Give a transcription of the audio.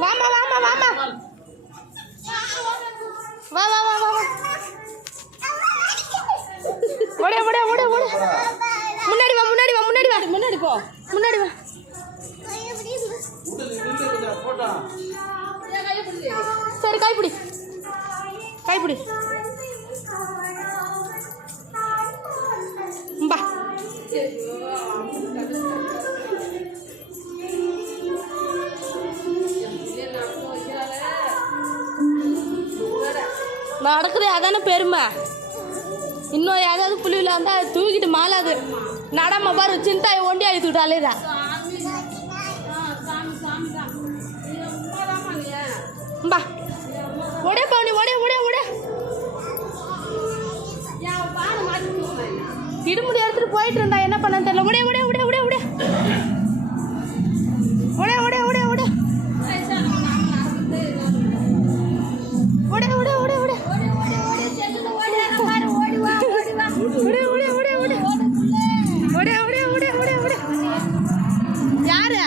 வாமா வாமா வாமா வா வா வா வா ஓட ஓட ஓட ஓட முன்னாடி வா முன்னாடி வா முன்னாடி வா முன்னாடி போ முன்னாடி வா சரி கைப்பிடி கைப்பிடி பா நடக்குது அதானே பெருமை இன்னும் ஏதாவது புள்ளியில் வந்தால் அது தூக்கிட்டு மாலாது நடாம பாரு சின்தாயை ஒண்டி ஆகி விட்டாலேதான் பா ஒடே பா நீ ஒடே ஒடே ஒடே இடுமுடி எடுத்துட்டு போயிட்டு இருந்தா என்ன பண்ண தெரியல ஒடே ஒடே ஒடே ஒடே ஒடே ஒடே ஒடே ஒடே ஒடே ஒடே ஒடே ஒடே ஒடே யாரு